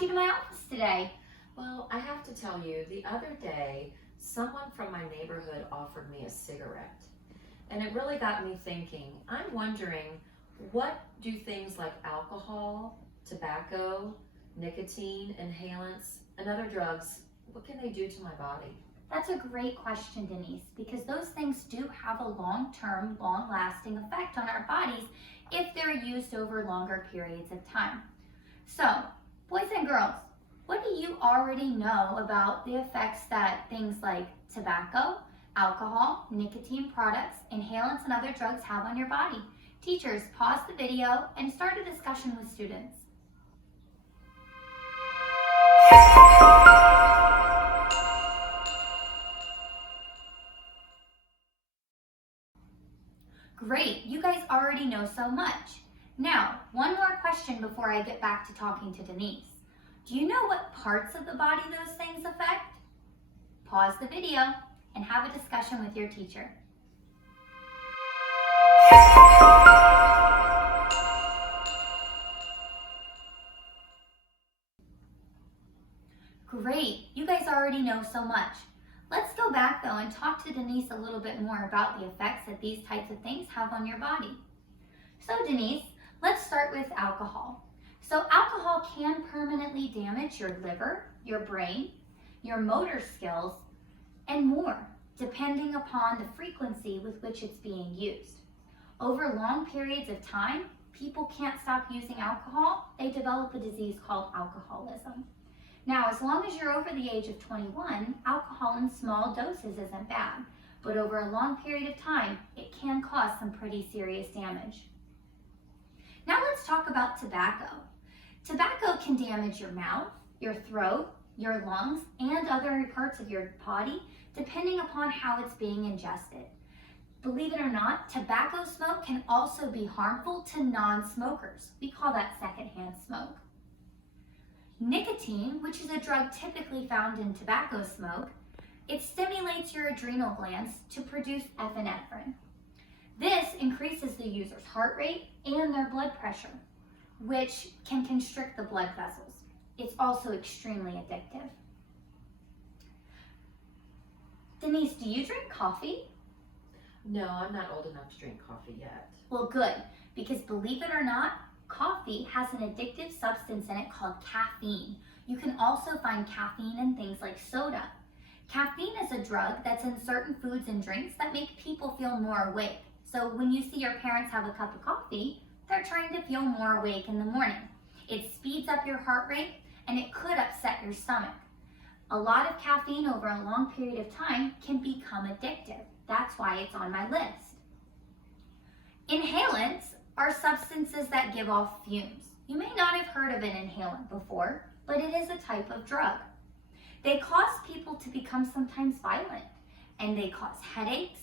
brought you to my office today? Well, I have to tell you, the other day, someone from my neighborhood offered me a cigarette. And it really got me thinking. I'm wondering, what do things like alcohol, tobacco, nicotine, inhalants, and other drugs, what can they do to my body? That's a great question, Denise, because those things do have a long-term, long-lasting effect on our bodies if they're used over longer periods of time. So, boys and girls, what do you already know about the effects that things like tobacco, alcohol, nicotine products, inhalants, and other drugs have on your body? Teachers, pause the video and start a discussion with students. Great, you guys already know so much. Now, one more question before I get back to talking to Denise. Do you know what parts of the body those things affect? Pause the video and have a discussion with your teacher. Great, you guys already know so much. Let's go back though and talk to Denise a little bit more about the effects that these types of things have on your body. So Denise, let's start with alcohol. So alcohol can permanently damage your liver, your brain, your motor skills, and more, depending upon the frequency with which it's being used. Over long periods of time, people can't stop using alcohol. They develop a disease called alcoholism. Now, as long as you're over the age of 21, alcohol in small doses isn't bad, but over a long period of time, it can cause some pretty serious damage. Now let's talk about tobacco. Tobacco can damage your mouth, your throat, your lungs, and other parts of your body, depending upon how it's being ingested. Believe it or not, tobacco smoke can also be harmful to non-smokers. We call that secondhand smoke. Nicotine, which is a drug typically found in tobacco smoke, it stimulates your adrenal glands to produce epinephrine. This increases the user's heart rate and their blood pressure, which can constrict the blood vessels. It's also extremely addictive. Denise, do you drink coffee? No, I'm not old enough to drink coffee yet. Well, good, because believe it or not, coffee has an addictive substance in it called caffeine. You can also find caffeine in things like soda. Caffeine is a drug that's in certain foods and drinks that make people feel more awake. So when you see your parents have a cup of coffee, they're trying to feel more awake in the morning. It speeds up your heart rate and it could upset your stomach. A lot of caffeine over a long period of time can become addictive. That's why it's on my list. Inhalants are substances that give off fumes. You may not have heard of an inhalant before, but it is a type of drug. They cause people to become sometimes violent, and they cause headaches,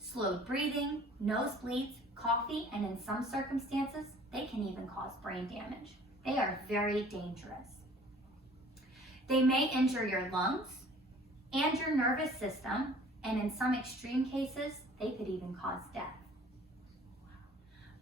slowed breathing, nosebleeds, coffee, and in some circumstances, they can even cause brain damage. They are very dangerous. They may injure your lungs and your nervous system, and in some extreme cases, they could even cause death.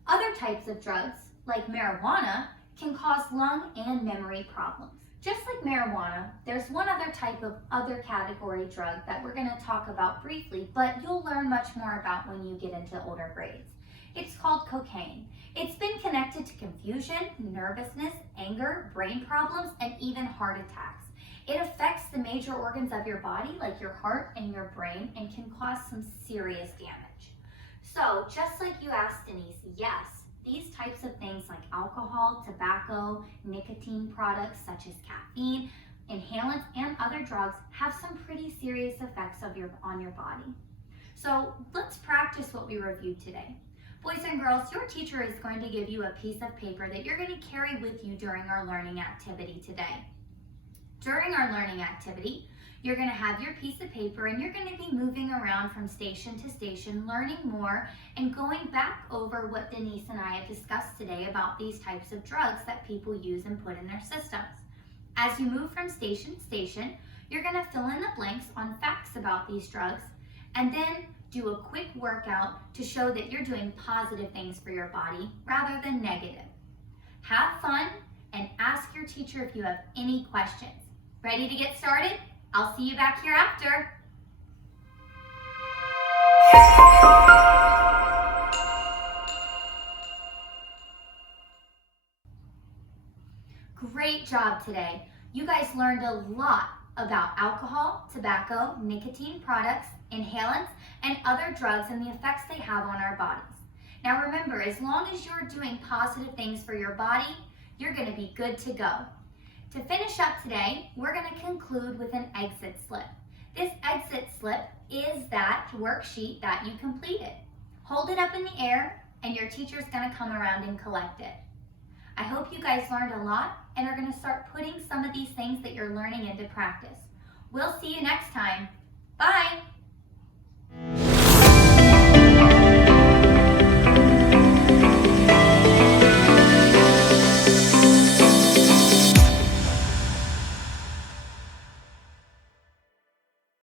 Other types of drugs, like marijuana, can cause lung and memory problems. Just like marijuana, there's one other type of other category drug that we're going to talk about briefly, but you'll learn much more about when you get into older grades. It's called cocaine. It's been connected to confusion, nervousness, anger, brain problems, and even heart attacks. It affects the major organs of your body, like your heart and your brain, and can cause some serious damage. So, just like you asked Denise, yes, these types of things like alcohol, tobacco, nicotine products such as caffeine, inhalants, and other drugs have some pretty serious effects on your body. So let's practice what we reviewed today. Boys and girls, your teacher is going to give you a piece of paper that you're going to carry with you during our learning activity today. During our learning activity, you're going to have your piece of paper and you're going to be moving around from station to station, learning more and going back over what Denise and I have discussed today about these types of drugs that people use and put in their systems. As you move from station to station, you're going to fill in the blanks on facts about these drugs and then do a quick workout to show that you're doing positive things for your body rather than negative. Have fun and ask your teacher if you have any questions. Ready to get started? I'll see you back here after. Great job today. You guys learned a lot about alcohol, tobacco, nicotine products, inhalants, and other drugs and the effects they have on our bodies. Now remember, as long as you're doing positive things for your body, you're going to be good to go. To finish up today, we're going to conclude with an exit slip. This exit slip is that worksheet that you completed. Hold it up in the air and your teacher's going to come around and collect it. I hope you guys learned a lot and are going to start putting some of these things that you're learning into practice. We'll see you next time. Bye!